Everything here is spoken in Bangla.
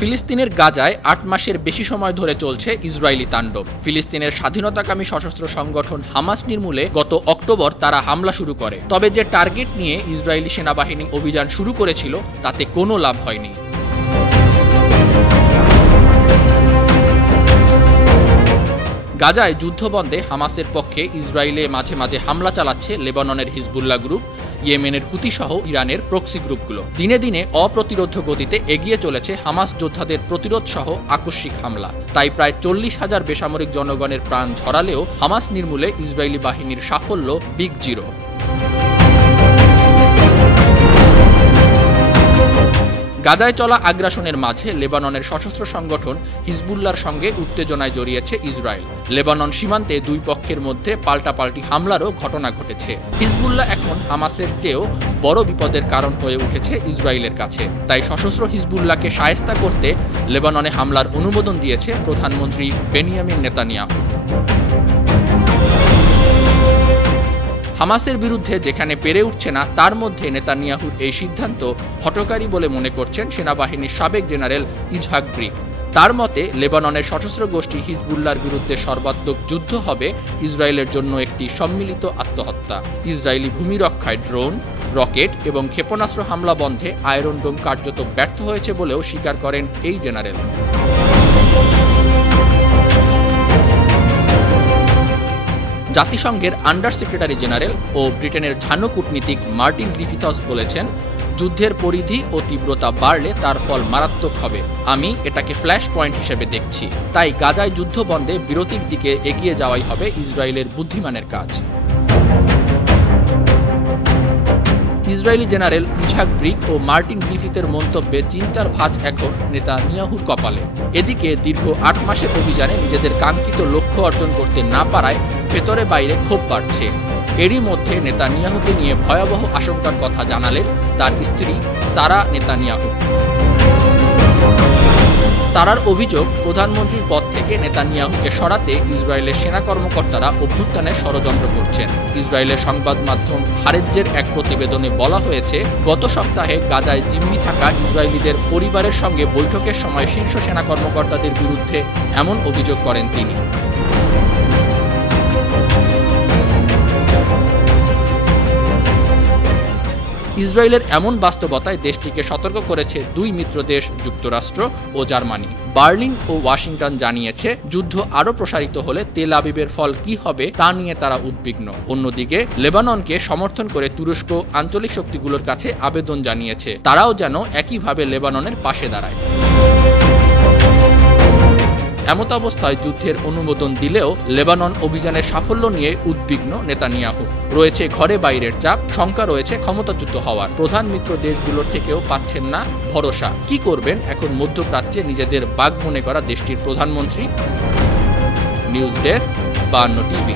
ফিলিস্তিনের গাজায় ৮ মাসের বেশি সময় ধরে চলছে ইসরায়েলি তাণ্ডব। ফিলিস্তিনের স্বাধীনতাকামী সশস্ত্র সংগঠন হামাস নির্মূলে গত অক্টোবর তারা হামলা শুরু করে। তবে যে টার্গেট নিয়ে ইসরায়েলি সেনাবাহিনী অভিযান শুরু করেছিল তাতে কোনো লাভ হয়নি। গাজায় যুদ্ধবন্ধে হামাসের পক্ষে ইসরায়েলে মাঝে মাঝে হামলা চালাচ্ছে লেবাননের হিজবুল্লাহ গ্রুপ, ইয়েমেনের হুতি সহ ইরানের প্রক্সি গ্রুপগুলো। দিনে দিনে অপ্রতিরোধ্য গতিতে এগিয়ে চলেছে হামাস যোদ্ধাদের প্রতিরোধ সহ আকস্মিক হামলা। তাই প্রায় ৪০,০০০ বেসামরিক জনগণের প্রাণ ঝরালেও হামাস নির্মূলে ইসরায়েলি বাহিনীর সাফল্য বিগ জিরো। গাজায় চলা আগ্রাসনের মাঝে লেবাননের সশস্ত্র সংগঠন হিজবুল্লাহর সঙ্গে উত্তেজনায় জড়িয়েছে ইসরায়েল। লেবানন সীমান্তে দুই পক্ষের মধ্যে পাল্টাপাল্টি হামলারও ঘটনা ঘটেছে। হিজবুল্লাহ এখন হামাসের চেয়েও বড় বিপদের কারণ হয়ে উঠেছে ইসরায়েলের কাছে। তাই সশস্ত্র হিজবুল্লাহকে শায়েস্তা করতে লেবাননে হামলার অনুমোদন দিয়েছে প্রধানমন্ত্রী বেনিয়ামিন নেতানিয়াহু। হামাসের বিরুদ্ধে যেখানে পেরে উঠছে না তার মধ্যে নেতানিয়াহুর এই সিদ্ধান্ত হঠকারী বলে মনে করছেন সেনাবাহিনীর সাবেক জেনারেল ইজহাক ব্রিক। তার মতে লেবাননের সশস্ত্র গোষ্ঠী হিজবুল্লাহর বিরুদ্ধে সর্বাত্মক যুদ্ধ হবে ইসরায়েলের জন্য একটি সম্মিলিত আত্মহত্যা। ইসরায়েলি ভূমি রক্ষায় ড্রোন, রকেট এবং ক্ষেপণাস্ত্র হামলা বন্ধে আয়রন ডোম কার্যত ব্যর্থ হয়েছে বলেও স্বীকার করেন এই জেনারেল। জাতিসংঘের আন্ডার সেক্রেটারি জেনারেল ও ব্রিটেনের ঝানু কূটনীতিক মার্টিন গ্রিফিথস বলেছেন, যুদ্ধের পরিধি ও তীব্রতা বাড়লে তার ফল মারাত্মক হবে। আমি এটাকে ফ্ল্যাশ পয়েন্ট হিসেবে দেখছি। তাই গাজায় যুদ্ধ বন্ধে বিরতির দিকে এগিয়ে যাওয়াই হবে ইসরায়েলের বুদ্ধিমানের কাজ। ইসরায়েলি জেনারেল ইজহাক ব্রিক ও মার্টিন গ্রিফিথের মন্তব্যে চিন্তার ভাঁজ এখন নেতানিয়াহুর কপালে। এদিকে দীর্ঘ ৮ মাসের অভিযানে নিজেদের কাঙ্ক্ষিত লক্ষ্য অর্জন করতে না পারায় ভেতরে বাইরে ক্ষোভ বাড়ছে। এরই মধ্যে নেতানিয়াহুকে নিয়ে ভয়াবহ আশঙ্কার কথা জানালেন তার স্ত্রী সারা নেতানিয়াহু। সারার অভিযোগ, প্রধানমন্ত্রীর পদ থেকে নেতানিয়াহুকে সরাতে ইসরায়েলের সেনা কর্মকর্তারা অভ্যুত্থানের ষড়যন্ত্র করছেন। ইসরায়েলের সংবাদ মাধ্যম হারেজ্জের এক প্রতিবেদনে বলা হয়েছে, গত সপ্তাহে গাজায় জিম্মি থাকা ইসরায়েলিদের পরিবারের সঙ্গে বৈঠকের সময় শীর্ষ সেনা কর্মকর্তাদের বিরুদ্ধে এমন অভিযোগ করেন তিনি। ইসরায়েলের এমন বাস্তবতায় দেশটিকে সতর্ক করেছে দুই মিত্র দেশ যুক্তরাষ্ট্র ও জার্মানি। বার্লিন ও ওয়াশিংটন জানিয়েছে, যুদ্ধ আরও প্রসারিত হলে তেল আবিবের ফল কি হবে তা নিয়ে তারা উদ্বিগ্ন। অন্যদিকে লেবাননকে সমর্থন করে তুরস্ক আঞ্চলিক শক্তিগুলোর কাছে আবেদন জানিয়েছে তারাও যেন একইভাবে লেবাননের পাশে দাঁড়ায়। এমত অবস্থায় যুদ্ধের অনুমোদন দিলেও লেবানন অভিযানের সাফল্য নিয়ে উদ্বিগ্ন নেতানিয়াহু। রয়েছে ঘরে বাইরের চাপ, শঙ্কা রয়েছে ক্ষমতাচ্যুত হওয়ার। প্রধান মিত্র দেশগুলোর থেকেও পাচ্ছেন না ভরসা। কি করবেন এখন মধ্যপ্রাচ্যে নিজেদের বাগ মনে করা দেশটির প্রধানমন্ত্রী? News desk, 52 TV.